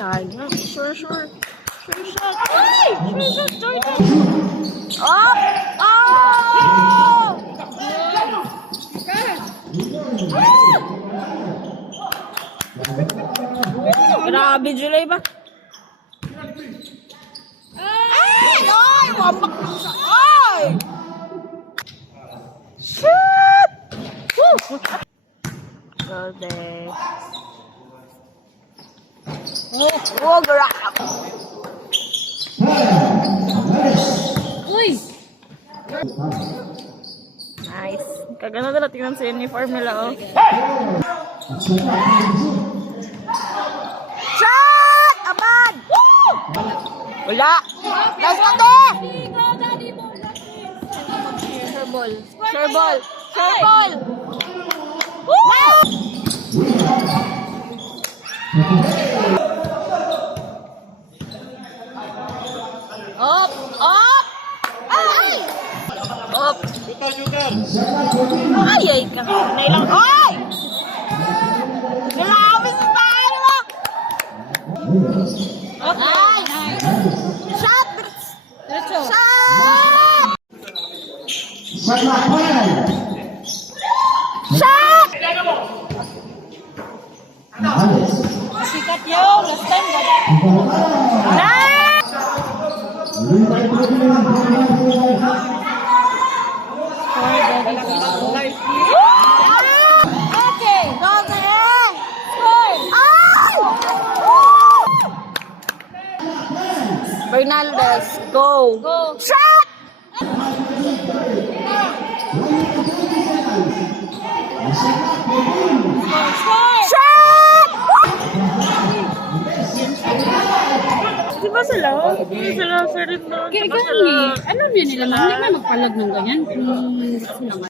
Sayang. Sure shot. Ay! Sure shot, Jordan. Oh! Oh! Grabe, July ba? Ay! Ay! Wamak lang siya! Ay! Shit! Woo! Golden. Oh, grab! Uy! Nice. Kaganda na tingnan sa uniform nila, oh. Shot! Abad! Wala! Last na de! Sure ball. Sure ball. Sure ball! Woo! Up! Up! Ay! Up! Ay! Ay! Nailang! Ay! Grabe sa tayo mo! Ay! Shot! Shot! Shot! Sikat yun! Last time nice! Okay! Fernandez, go! Shot! Shot! Di ba sila? Di sila sa rin doon. Kaya gani, alam niya nila, hindi na magpalag ng ganyan.